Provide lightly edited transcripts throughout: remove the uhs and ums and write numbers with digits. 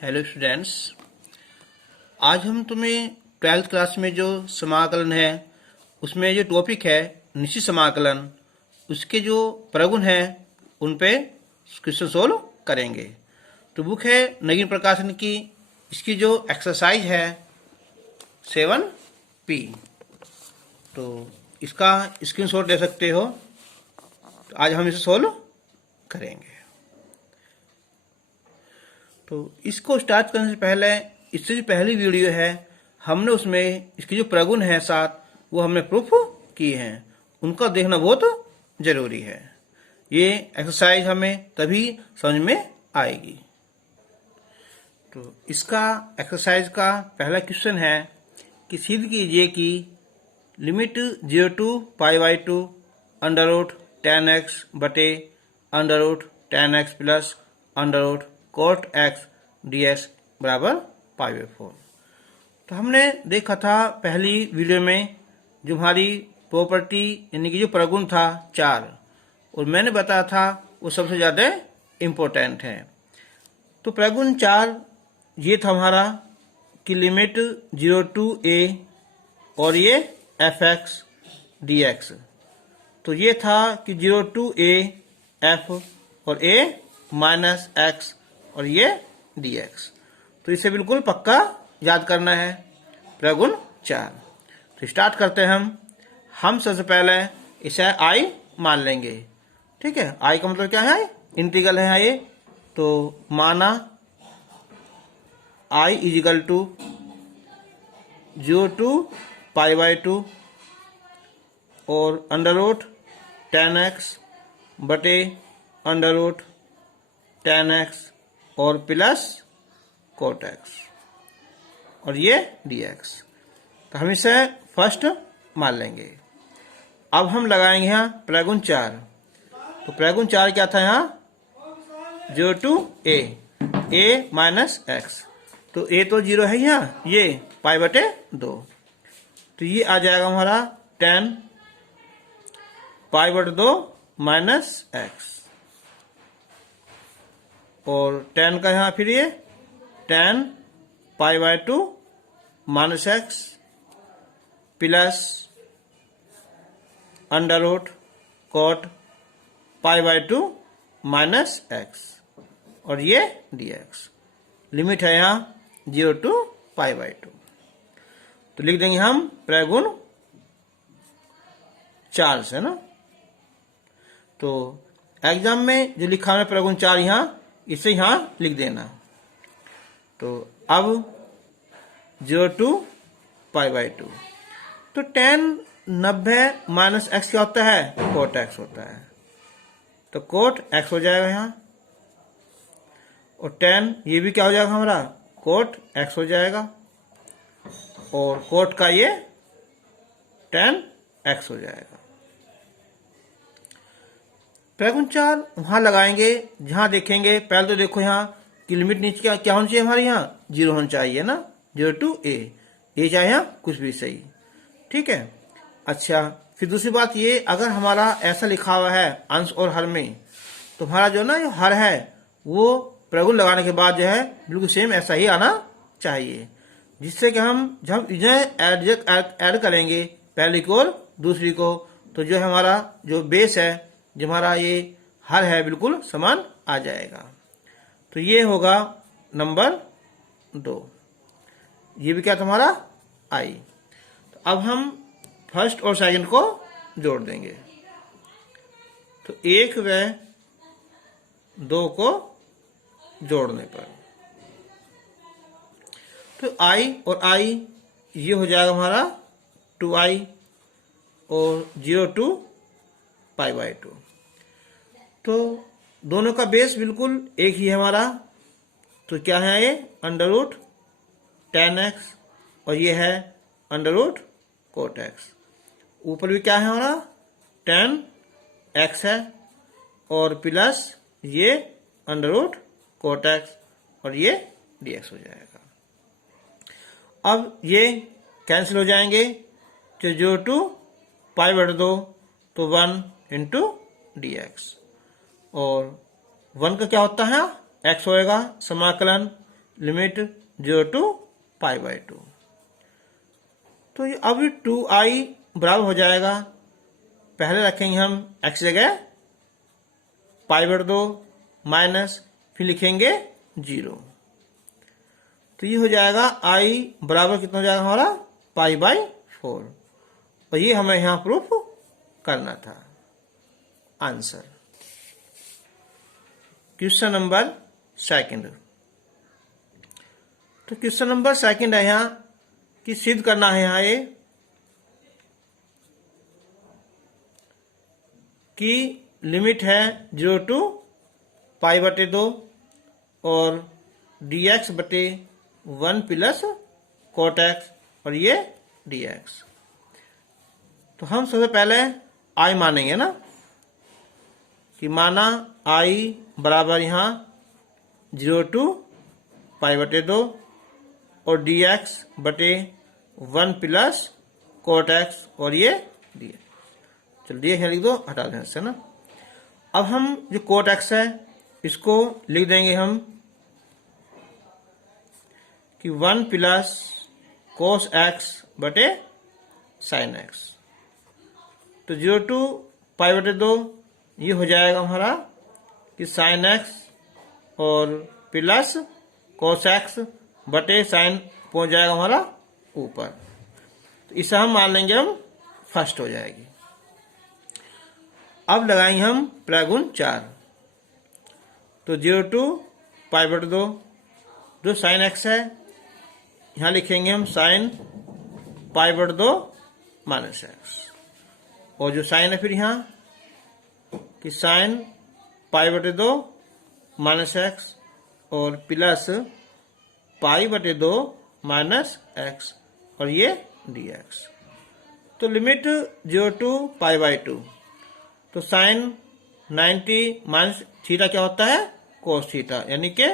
Hello students, आज हम तुम्हें 12th क्लास में जो समाकलन है उसमें जो टॉपिक है निश्चित समाकलन, उसके जो प्रगुण हैं उन पे क्वेश्चन सोल्व करेंगे। तो बुक है नगीन प्रकाशन की, इसकी जो एक्सरसाइज है 7P, तो इसका स्क्रीनशॉट ले सकते हो। तो आज हम इसे सोल्व करेंगे। तो इसको स्टार्ट करने से पहले, इससे जो पहली वीडियो है हमने उसमें इसके जो प्रगुण है 7 वो हमने प्रूफ किए हैं, उनका देखना बहुत जरूरी है। ये एक्सरसाइज हमें तभी समझ में आएगी। तो इसका एक्सरसाइज का पहला क्वेश्चन है कि सिद्ध कीजिए कि लिमिट 0 to π/2 √10x बटे √10x plus √cot x dx बराबर π/4। तो हमने देखा था पहली वीडियो में जो हमारी प्रॉपर्टी यानी कि जो प्रगुण था 4, और मैंने बताया था वो सबसे ज़्यादा इम्पोर्टेंट है। तो प्रगुण 4 ये था हमारा कि लिमिट 0 to a और ये fx dx। तो ये था कि 0 to a f और a माइनस x और ये dx। तो इसे बिल्कुल पक्का याद करना है प्रगुण 4। तो स्टार्ट करते हैं हम सबसे पहले इसे i मान लेंगे। ठीक है, i का मतलब क्या है? इंटीग्रल है ये। तो माना i इजिकल टू 0 to π/2 और √10x बटे √10x और प्लस cot x और ये dx। तो हम इसे फर्स्ट मान लेंगे। अब हम लगाएंगे यहाँ प्रगुण 4। तो प्रगुण 4 क्या था यहाँ? 0 to a माइनस x। तो a तो 0 है यहाँ, ये π/2। तो ये आ जाएगा हमारा 10 π/2 माइनस x और 10 का यहाँ फिर ये 10 π/2 minus x plus √cot π/2 minus x और ये dx। लिमिट है यहाँ 0 to π/2। तो लिख देंगे हम प्रगुण 4 से ना। तो एग्जाम में जो लिखा है प्रगुण 4 यहाँ, इसे यहाँ लिख देना। तो अब 0 to π/2। तो 10 90 माइनस x क्या होता है? cot x होता है। तो cot x हो जाएगा यहाँ, और 10 ये भी क्या हो जाएगा हमारा? cot x हो जाएगा, और cot का ये 10x हो जाएगा। प्रगुण 4 वहां लगाएंगे जहां देखेंगे। पहले तो देखो यहाँ कि लिमिट नीचे क्या होनी चाहिए हमारे यहाँ? 0 होना चाहिए ना, 0 to a चाहे यहाँ कुछ भी सही। ठीक है। अच्छा, फिर दूसरी बात ये, अगर हमारा ऐसा लिखा हुआ है अंश और हर में, तो हमारा जो ना जो हर है वो प्रगुण लगाने के बाद जो है बिल्कुल सेम ऐसा ही आना चाहिए, जिससे कि हम जब इन्हें ऐड करेंगे पहली को और दूसरी को, तो जो हमारा जो बेस है, जो हमारा ये हर है, बिल्कुल समान आ जाएगा। तो ये होगा नंबर 2। ये भी क्या तुम्हारा i। तो अब हम फर्स्ट और सेकंड को जोड़ देंगे। तो 1 व 2 को जोड़ने पर तो i और i ये हो जाएगा हमारा 2i और 0 to π/2। तो दोनों का बेस बिल्कुल एक ही है हमारा। तो क्या है ये? √10x और ये है √cot x। ऊपर भी क्या है हमारा? 10x है और प्लस ये √cot x और ये dx हो जाएगा। अब ये कैंसिल हो जाएंगे। तो 0 to π/2 तो 1 into dx, और 1 का क्या होता है? x होएगा समाकलन लिमिट 0 टू π/2। तो ये अब 2i बराबर हो जाएगा, पहले रखेंगे हम x जगह π/2 माइनस, फिर लिखेंगे 0। तो ये हो जाएगा i बराबर कितना हो जाएगा हमारा π/4। और ये हमें यहां प्रूफ करना था। Answer question number second. तो क्वेश्चन नंबर सेकंड है यहां कि सिद्ध करना है यहां ये कि लिमिट है 0 टू π/2 और dx बटे 1 प्लस cot x और ये dx। तो हम सबसे पहले i मानेंगे ना, कि माना i बराबर यहां 0 टू π/2 और dx बटे 1 प्लस cot x और ये dx। चलो dx लिख दो, हटा दें इससे ना। अब हम जो cot x है इसको लिख देंगे हम कि 1 प्लस cos x बटे sin x। तो 0 टू π/2 ये हो जाएगा हमारा कि sin x और प्लस cos x बटे sin पहुंच जाएगा हमारा ऊपर। तो इसे हम मान लेंगे हम फर्स्ट हो जाएगी। अब लगाएंगे हम प्रगुण 4। तो 0 टू π/2 जो sin x है यहां लिखेंगे हम sin π/2 माइनस x। और जो साइन है फिर यहां कि sin π/2 माइनस एक्स और प्लस π/2 माइनस एक्स और ये dx। तो लिमिट 0 टू π/2। तो sin 90 माइनस थीटा क्या होता है, cos थीटा, यानी कि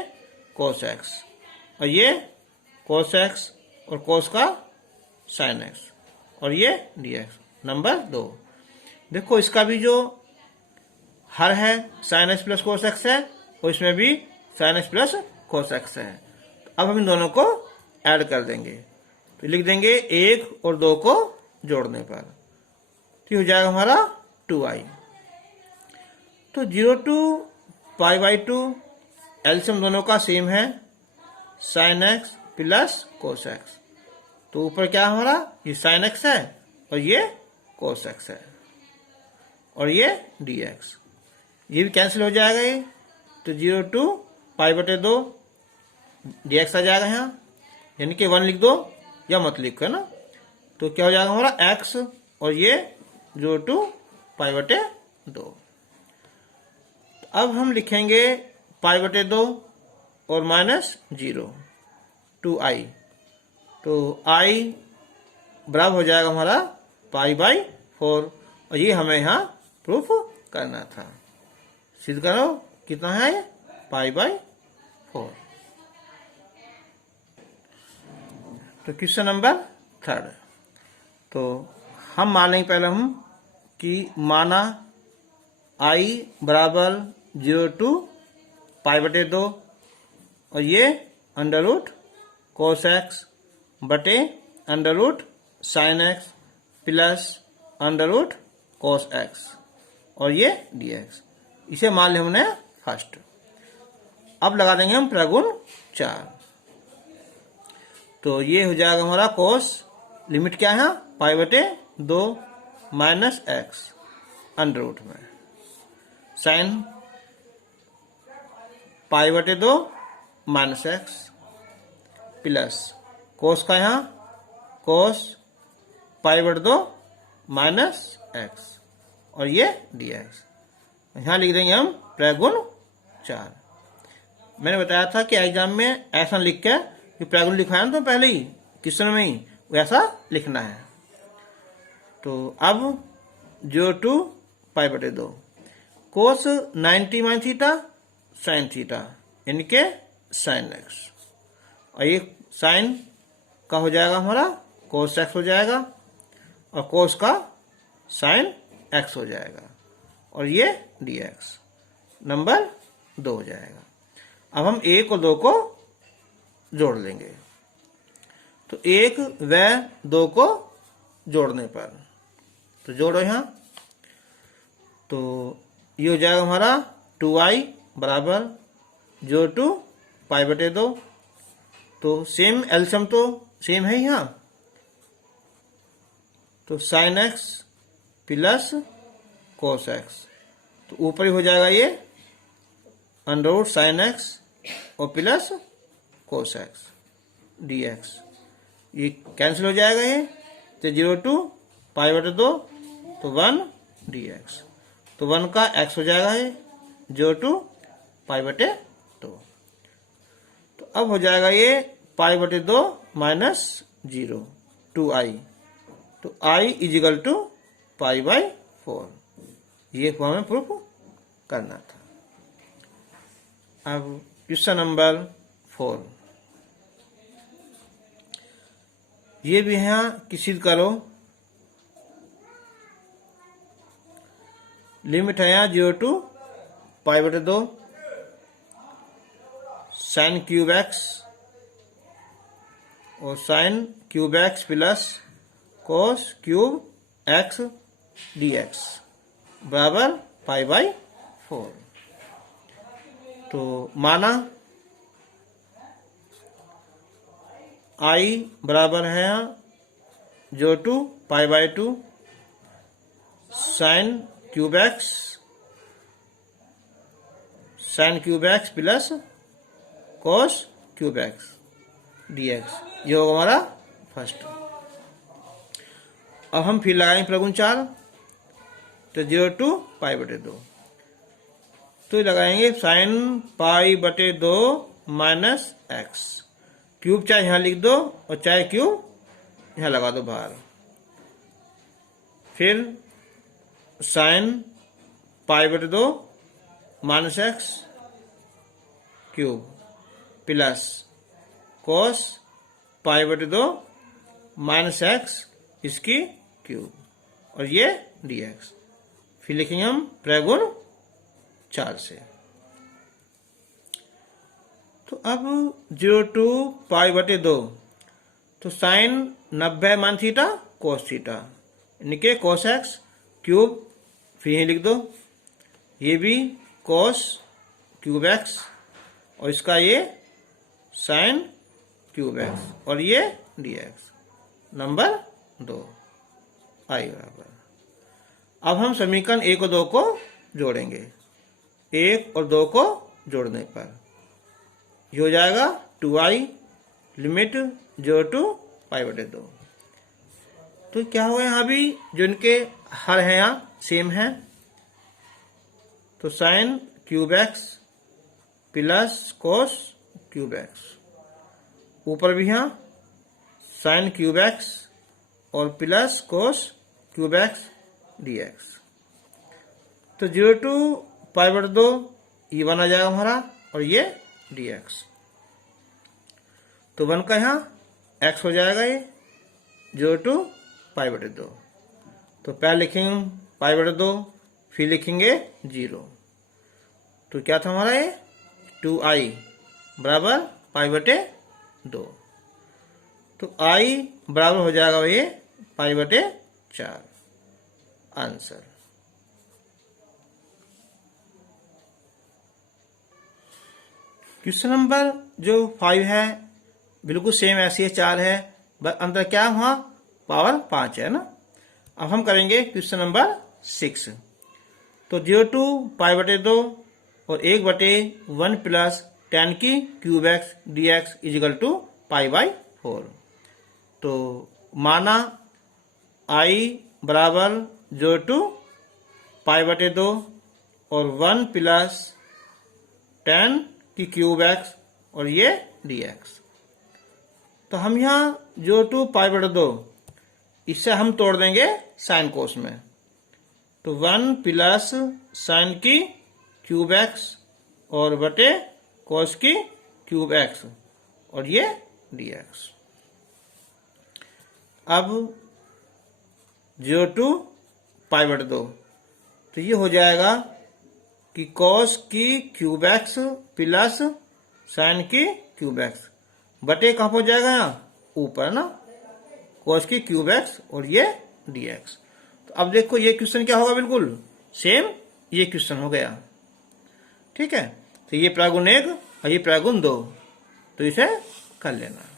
cos x और ये cos x और cos का sin x और ये dx। नंबर 2 देखो, इसका भी जो हर है sin x plus cos x है और इसमें भी sin x plus cos x है। तो अब हम इन दोनों को ऐड कर देंगे, तो लिख देंगे 1 और 2 को जोड़ने पर, तो हो जाएगा हमारा 2i। तो 0 टू π/2 एलसीएम दोनों का सेम है, sin x plus cos x। तो ऊपर क्या हमारा, ये sin x है और ये cos x है और ये dx। ये भी कैंसिल हो जाएगा ये। तो 0 टू π/2 dx आ जाएगा यहाँ, यानी कि 1 लिख दो या मत लिखो ना। तो क्या हो जाएगा हमारा x और ये 0 टू π/2। अब हम लिखेंगे π/2 और माइनस 0 2i। तो i बराबर हो जाएगा हमारा π/4 और ये हमें यहाँ प्रूफ करना था। सिद्ध करो कितना है ये, π/4। तो क्वेश्चन नंबर 3। तो हम मानेंगे पहले हम कि माना i बराबर 0 टू π/2 और ये अंडर रूट cos x बटे under root sin x plus under root cos x और ये dx। इसे मान लिया हमने फर्स्ट। अब लगा देंगे हम प्रगुण 4। तो ये हो जाएगा हमारा cos, लिमिट क्या है π/2 माइनस x अंडर रूट में, sin π/2 minus x plus cos का यहाँ cos π/2 माइनस x और ये dx। यहाँ लिख देंगे हम प्रगुण 4। मैंने बताया था कि एग्जाम में ऐसा लिख के कि प्रगुण लिखवाया ना तो पहले ही क्वेश्चन में ही वैसा लिखना है। तो अब 0 to π/2 cos 90 minus theta sin theta यानी के sin x और ये sin का हो जाएगा हमारा cos x हो जाएगा और cos का sin x हो जाएगा और ये dx। नंबर 2 हो जाएगा। अब हम 1 और 2 को जोड़ लेंगे। तो 1 व 2 को जोड़ने पर, तो जोड़ो यहाँ, तो ये हो जाएगा हमारा 2i बराबर जो टू पाई बटे 2। तो सेम एलसीएम तो सेम है यहाँ, तो sine x plus cos x, तो ऊपर ही हो जाएगा ये अंडर रूट साइन एक्स और plus cos x d x, ये कैंसिल हो जाएगा ये, तो 0 टू पाई बटे 2 तो 1 डी एक्स, तो 1 का x हो जाएगा ये 0 टू पाई बटे 2। तो अब हो जाएगा ये पाई बटे 2 माइनस 0 2i, तो i is equal to pi by 4, ये हमें प्रूफ करना था। अब क्वेश्चन नंबर 4, ये भी यहाँ किसी करो, लिमिट है यहाँ 0 टू पाई बटे 2 साइन क्यूब एक्स और sign cube x plus cos cube x d x बराबर पाई बाई 4। तो माना आई बराबर है 0 to pi by 2 sine cube x plus cos cube x d x, ये होगा हमारा फर्स्ट। अब हम फिर लगाएंगे प्रगुण 4, तो 0 टू पाई बटे 2, तो लगाएंगे साइन पाई बटे 2 माइनस एक्स, क्यूब चाहे यहां लिख दो और चाहे क्यूब यहां लगा दो बाहर, फिर साइन पाई बटे 2 minus x cube plus cos pi बटे 2 माइनस एक्स इसकी क्यूब और ये डी एक्स, फिर लिखेंगे हम प्रगुण 4 से। तो अब 0 टू पाई बटे 2, तो साइन 90 मान थीटा कोस थीटा, यानी के कोस एक्स क्यूब, फिर यही लिख दो, ये भी कोस क्यूब एक्स और इसका ये साइन क्यूब एक्स और ये डी एक्स, नंबर 2 आई बराबर। अब हम समीकरण 1 और 2 को जोड़ेंगे, 1 और 2 को जोड़ने पर ये हो जाएगा 2i लिमिट 0 टू पाई बटे 2। तो क्या हुआ यहाँ भी जो इनके हर हैं यहाँ सेम है, तो sign cube x plus cos cube x, ऊपर भी यहाँ साइन क्यूब एक्स और plus cos cube x d x, तो 0 टू पाई बटे 2 ये 1 आ जाएगा हमारा और ये डी एक्स, तो 1 का यहाँ x हो जाएगा ये 0 टू पाई बटे 2, तो पहले लिखेंगे पाई बटे 2 फिर लिखेंगे 0, तो क्या था हमारा ये 2i बराबर पाई बटे 2, तो i बराबर हो जाएगा ये पाई बटे 4 आंसर। क्वेश्चन नंबर जो 5 है बिल्कुल सेम ऐसी है 4 है, बस अंदर क्या हुआ पावर 5 है ना। अब हम करेंगे क्वेश्चन नंबर 6, तो 0 टू पाई बटे 2 और 1 बटे 1 प्लस tan की cube x d x is equal to pi by 4। तो माना i बराबर 0 टू पाई बटे 2 और 1 प्लस tan की क्यूब एक्स और ये डी एक्स, तो हम यहाँ 0 टू पाई बटे 2 इससे हम तोड़ देंगे साइन कोस में, तो 1 प्लस साइन की क्यूब एक्स और बटे कोस की क्यूब एक्स और ये डी एक्स। अब 0 टू पाई बटे 2, तो ये हो जाएगा कि cos की क्यूब एक्स प्लस साइन की क्यूब एक्स, बटे कहाँ पहुंच जाएगा, यहाँ ऊपर ना, कोस की क्यूब एक्स और ये dx। तो अब देखो ये क्वेश्चन क्या होगा, बिल्कुल सेम ये क्वेश्चन हो गया। ठीक है, तो ये प्रागुण 1 और ये प्रागुण 2, तो इसे कर लेना।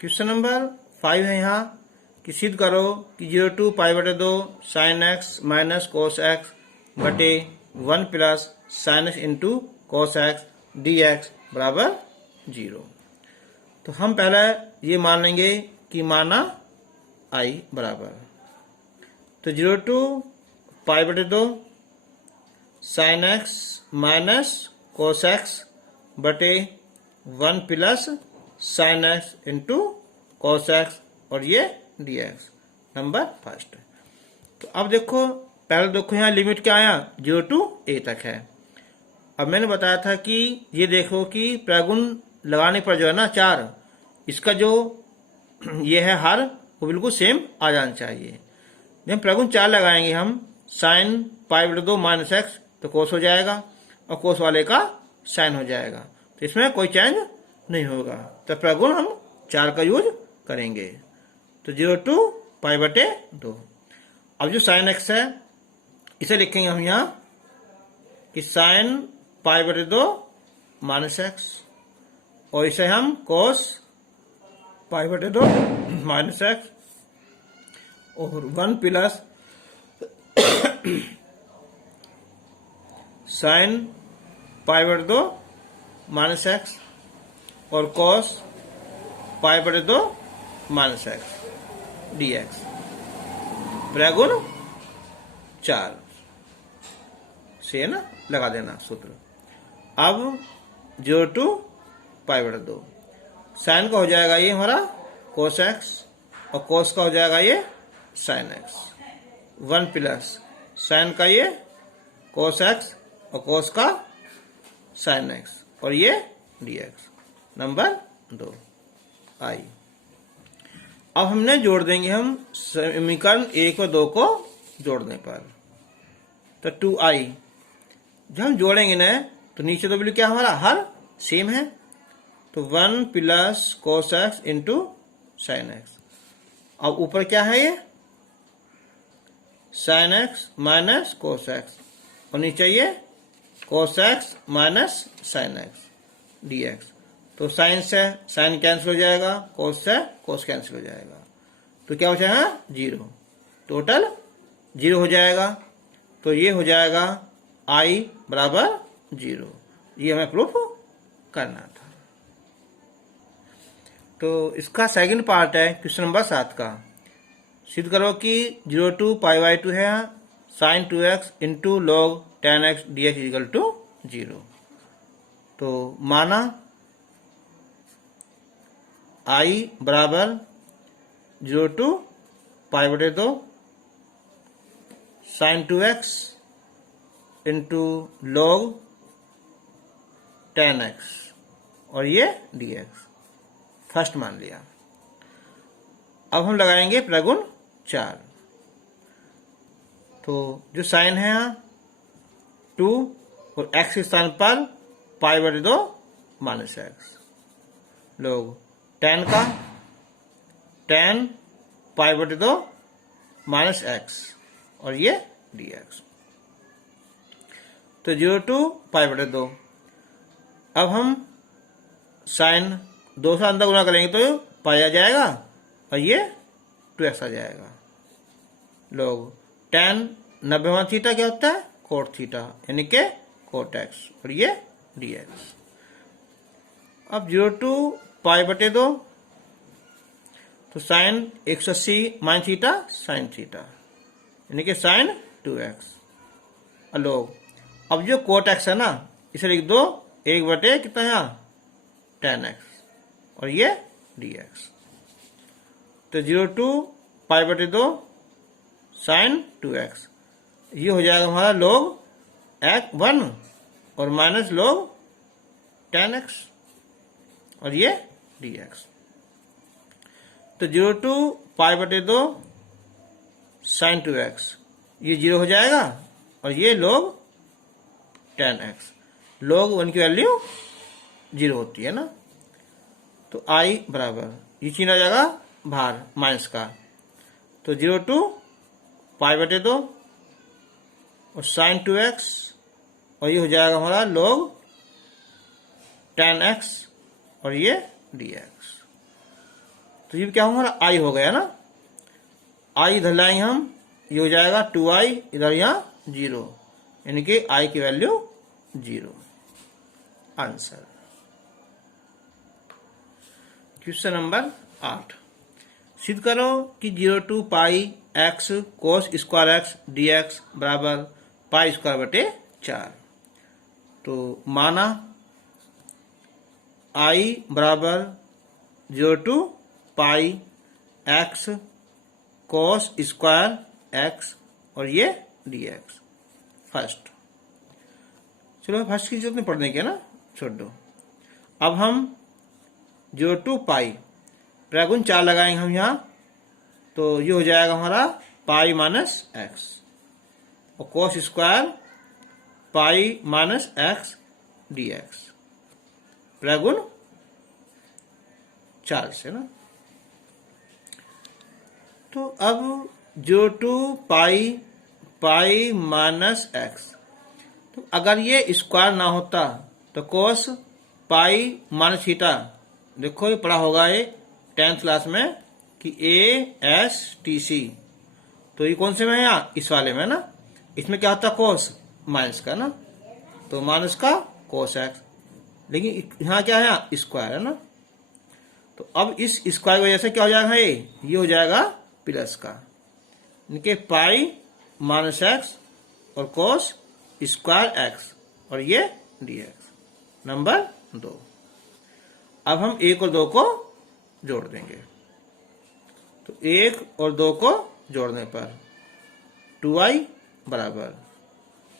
क्वेश्चन नंबर 5 है यहाँ कि सिद्ध करो कि 0 पाई बटे 2 sine x minus cos x बटे 1 plus sine x into cos x d x बराबर 0। तो हम पहले ये मान लेंगे कि माना i बराबर, तो 0 पाई बटे 2 sine x minus cos x बटे 1 plus sine x into cos x और ये dx नंबर फर्स्ट। तो अब देखो, पहले देखो यहाँ लिमिट क्या आया, 0 to a तक है। अब मैंने बताया था कि ये देखो कि प्रगुण लगाने पर जो है ना 4, इसका जो ये है हर वो बिल्कुल सेम आ जाना चाहिए। जब प्रगुण 4 लगाएंगे हम, साइन पाई बटे 2 माइनस एक्स तो कोस हो जाएगा और कोस वाले का साइन हो जाएगा, तो इसमें कोई चेंज नहीं होगा। तो प्रगुण हम 4 का यूज करेंगे। तो 0 to पाई बटे 2। अब जो साइन एक्स है इसे लिखेंगे हम यहाँ कि साइन पाई बटे 2 माइनस एक्स, और इसे हम कोस पाई बटे 2 माइनस एक्स और 1 प्लस साइन पाई बटे 2 माइनस एक्स और कोस पाई बटे 2 माइनस एक्स dx प्रगुण 4 से ना लगा देना सूत्र। अब 0 to पाई बटे 2, साइन का हो जाएगा ये हमारा कोस एक्स और कोस का हो जाएगा ये साइन एक्स, 1 प्लस साइन का ये कोस एक्स और कोस का साइन एक्स और ये dx नंबर 2 i। अब हमने जोड़ देंगे हम समीकरण 1 और 2 को जोड़ने पर, तो 2i जब हम जोड़ेंगे ना तो नीचे तो बिल्कुल क्या हमारा हर सेम है, तो 1 plus cos x into sine x. अब ऊपर क्या है ये sine x minus cos x और नीचे ये cos x minus sine x dx। तो साइन से साइन कैंसिल हो जाएगा, कोस से कोस कैंसिल हो जाएगा, तो क्या हो जाएगा 0, टोटल 0 हो जाएगा। तो ये हो जाएगा i बराबर 0। ये हमें प्रूफ करना था। तो इसका सेकंड पार्ट है क्वेश्चन नंबर 7 का। सिद्ध करो कि 0 to पाई बाई 2 है sine 2x into log 10x dx equal to 0। तो माना i बराबर 0 to पाई बटे 2 sign 2x into log 10x और ये dx फर्स्ट मान लिया। अब हम लगाएंगे प्रगुण 4। तो जो साइन है यहाँ 2 और x के स्थान पर पाई बटे 2 माइनस एक्स, लोग 10 का 10 पाई बटे 2 माइनस एक्स और ये dx। तो 0 to पाई बटे 2। अब हम साइन 2 से अंदर गुना करेंगे तो पाई आ जाएगा और ये 2x आ जाएगा, लोग 10 90वां थीटा क्या होता है कोट थीटा यानी के कोट एक्स और ये dx। अब 0 to पाई बटे 2, तो sine 180 minus theta sine theta यानी कि साइन 2x। लोग अब जो कोट एक्स है ना इसे लिख दो 1 बटे कितना है 10x और ये dx। तो 0 to पाई बटे 2 साइन 2x, ये हो जाएगा हमारा log 1 और माइनस log 10x और ये dx। तो 0 to पाई बटे 2 साइन 2x, ये 0 हो जाएगा और ये log 10x, log 1 की वैल्यू 0 होती है ना। तो I बराबर ये चिन्ह आ जाएगा बाहर माइनस का, तो 0 टू पाई बटे 2 और साइन 2x और ये हो जाएगा हमारा log 10x और ये dx। तो ये क्या हमारा I हो गया ना। I इधर लाएंगे हम, ये हो जाएगा 2i, इधर यहाँ 0, यानी कि I की वैल्यू 0। आंसर। क्वेश्चन नंबर 8, सिद्ध करो कि 0 to pi x cos square x dx बराबर पाई स्क्वायर बटे 4। तो माना I बराबर 0 to pi x cos square x और ये dx। फर्स्ट, चलो फर्स्ट की जरूरत नहीं पढ़ने की ना, छोड़ दो। अब हम 0 टू पाई प्रगुण 4 लगाएंगे हम यहाँ, तो ये हो जाएगा हमारा पाई माइनस एक्स और cos square pi minus x dx प्रगुण 4 से ना। तो अब 0 to pi pi minus x, तो अगर ये स्क्वायर ना होता तो कोस पाई माइनस थीटा, देखो ये पढ़ा होगा ये 10th क्लास में कि ASTC, तो ये कौन से में है यहाँ, इस वाले में ना। इसमें क्या होता है कोस माइनस का ना, तो माइनस का कोस एक्स, लेकिन यहाँ क्या है स्क्वायर है ना। तो अब इस स्क्वायर की वजह से क्या हो जाएगा, ये हो जाएगा प्लस का, इनके पाई माइनस एक्स और कोस स्क्वायर एक्स और ये dx। नंबर 2। अब हम 1 और 2 को जोड़ देंगे, तो 1 और 2 को जोड़ने पर 2i बराबर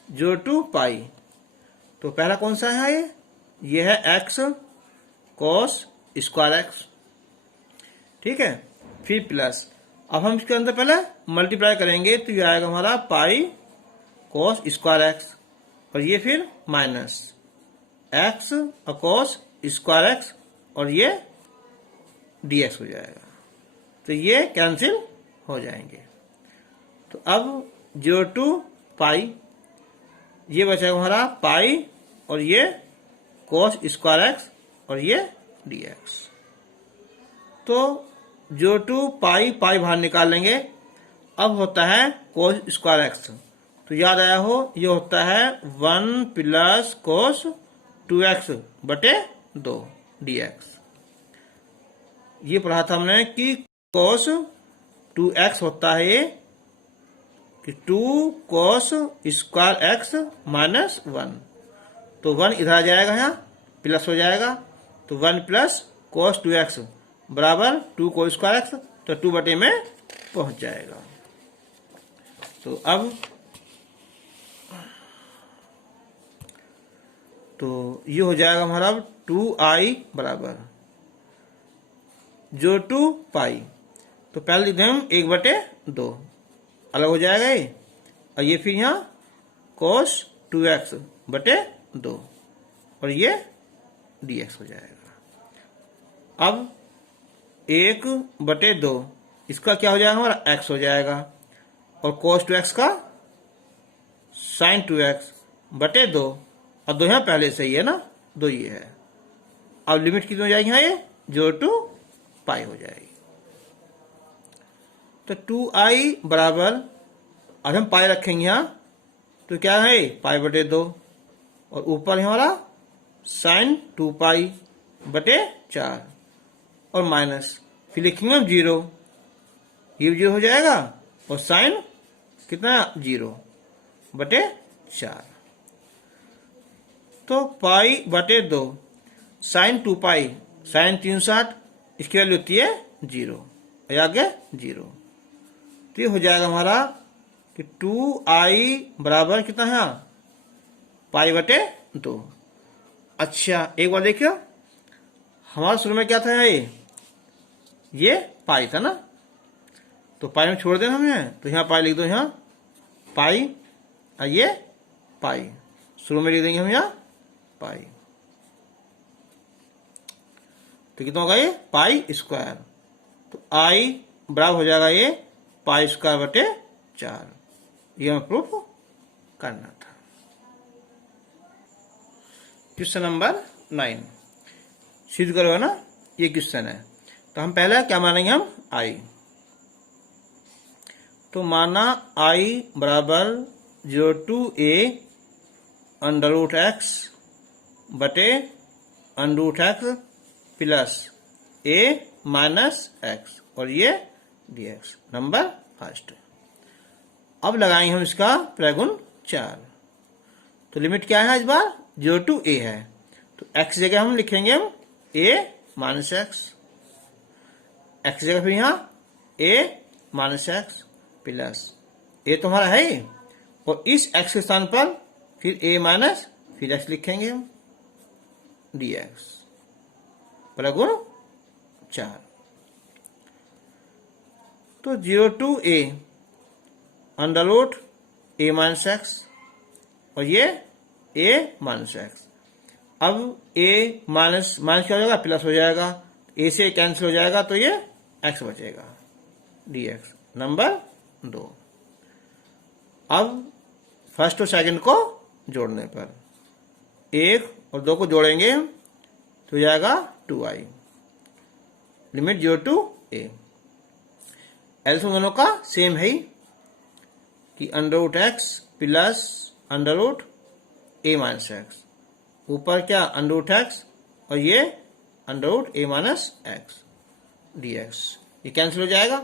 0 टू पाई, तो पहला कौन सा है ये है x कोस स्क्वायर x, ठीक है। फिर प्लस, अब हम इसके अंदर पहले मल्टीप्लाई करेंगे तो ये आएगा हमारा पाई कोस स्क्वायर x और ये फिर माइनस x और कोस स्क्वायर x और ये dx हो जाएगा, तो ये कैंसिल हो जाएंगे। तो अब 0 टू पाई, ये बचेगा हमारा पाई और ये कोस स्क्वायर x और ये dx। तो 0 टू पाई पाई बाहर निकाल लेंगे, अब होता है कोस स्क्वायर x, तो याद आया हो ये होता है 1 प्लस कोस 2x बटे 2 dx। ये पढ़ा था हमने कि कोस 2x होता है ये कि 2 कोस स्क्वायर x माइनस 1, तो 1 इधर आ जाएगा, यहाँ प्लस हो जाएगा, तो 1 प्लस कोस 2x बराबर 2 कोस स्क्वायर x, तो 2 बटे में पहुंच जाएगा। तो अब तो ये हो जाएगा हमारा 2i बराबर 0 टू पाई, तो पहले लिखते हैं हम 1 बटे 2, अलग हो जाएगा ये, और ये फिर यहाँ कोस 2x बटे 2 और ये dx हो जाएगा। अब 1 बटे 2 इसका क्या हो जाएगा हमारा x हो जाएगा, और कोस 2x का साइन 2x बटे 2, और 2 यहाँ पहले से ही है ना, 2 ये है। अब लिमिट कितनी हो जाएगी यहाँ, ये 0 टू पाई हो जाएगी। तो 2i बराबर, अब हम पाई रखेंगे यहाँ, तो क्या है पाई बटे 2 और ऊपर हमारा साइन 2 पाई बटे 4 और माइनस, फिर लिखेंगे हम 0, ये 0 हो जाएगा और साइन कितना 0 बटे 4। तो पाई बटे 2 साइन 2 पाई, साइन 360, इसकी वैल्यू होती है 0 और आगे 0, तो ये हो जाएगा हमारा कि 2i बराबर कितना है पाई बटे 2। अच्छा एक बार देखियो, हमारा शुरू में क्या था ये पाई था ना, तो पाई में छोड़ देना हमें, तो यहाँ पाई लिख दो, यहाँ पाई और ये पाई, शुरू में लिख देंगे हम यहाँ पाई। तो कितना होगा ये पाई स्क्वायर। तो आई बराबर हो जाएगा ये पाई स्क्वायर बटे 4। ये हमें प्रूफ करना था। क्वेश्चन नंबर 9 सिद्ध करो ना, ये क्वेश्चन है। तो हम पहले क्या मानेंगे, हम आई। तो माना आई बराबर 0 to a under root x बटे under root x plus a minus x और ये dx नंबर फर्स्ट। अब लगाएंगे हम इसका प्रगुण 4। तो लिमिट क्या है इस बार 0 to a है, तो x जगह हम लिखेंगे हम a माइनस एक्स, एक्स जगह फिर यहाँ a minus x plus a तो हमारा है ही, और इस x के स्थान पर फिर a माइनस फिर x लिखेंगे हम dx प्रगुण 4। तो 0 to a under root a minus x और ये a माइनस एक्स। अब a माइनस माइनस क्या हो जाएगा, प्लस हो जाएगा, a से कैंसिल हो जाएगा तो ये x बचेगा dx नंबर 2। अब फर्स्ट और सेकंड को जोड़ने पर 1 और 2 को जोड़ेंगे तो जाएगा 2i लिमिट 0 to a। एल्सियम दोनों का सेम है कि under root x plus under root a minus x, ऊपर क्या अंडर रूट एक्स और ये under root a minus x dx, ये कैंसिल हो जाएगा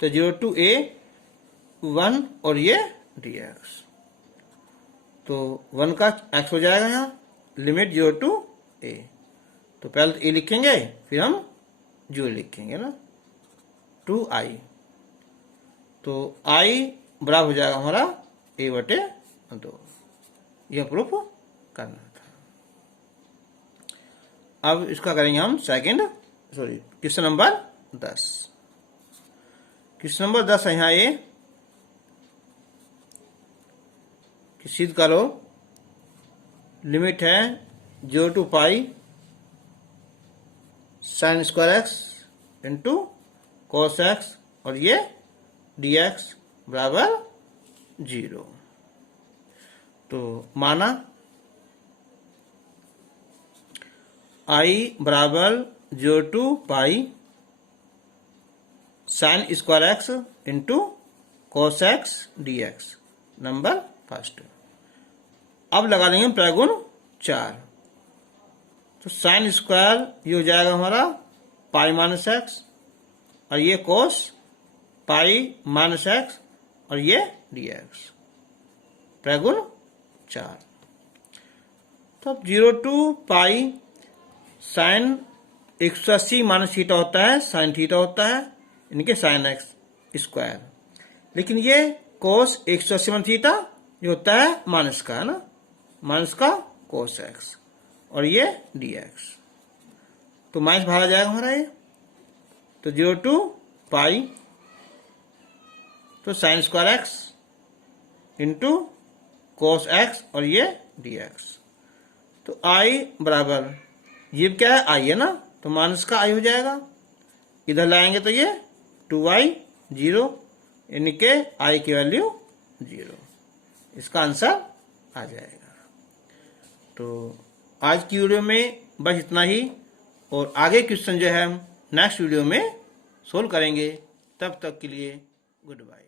तो 0 to a 1 और ये dx, तो 1 का x हो जाएगा यहाँ लिमिट 0 to a। तो पहले तो a लिखेंगे फिर हम 0 लिखेंगे ना 2i, तो i बराबर हो जाएगा हमारा a बटे 2। यह प्रूफ करना था। अब इसका करेंगे हम क्वेश्चन नंबर 10। क्वेश्चन नंबर 10 है यहाँ ये कि सिद्ध करो लिमिट है 0 to pi sine square x into cos x और ये dx बराबर 0। तो माना i बराबर 0 to pi sine square x into cos x dx number first. अब लगा देंगे प्रगुण 4। तो साइन स्क्वायर ये हो जाएगा हमारा पाई माइनस एक्स और ये कोस पाई माइनस एक्स और ये dx प्रगुण 4। तो अब 0 to pi sine 180 minus theta होता है, साइन थीटा होता है, इनके साइन एक्स स्क्वायर। लेकिन ये कोस 180 माइनस थीटा जो होता है माइनस का, है ना, माइनस का कोस एक्स और ये dx, तो माइनस बाहर आ जाएगा हमारा ये। तो 0 to पाई तो sine square x into cos x और ये dx। तो i बराबर ये क्या है i है ना, तो माइनस का i हो जाएगा, इधर लाएंगे तो ये 2i 0 यानी के i की वैल्यू 0, इसका आंसर आ जाएगा। तो आज की वीडियो में बस इतना ही, और आगे क्वेश्चन जो है हम नेक्स्ट वीडियो में सोल्व करेंगे। तब तक के लिए गुड बाय।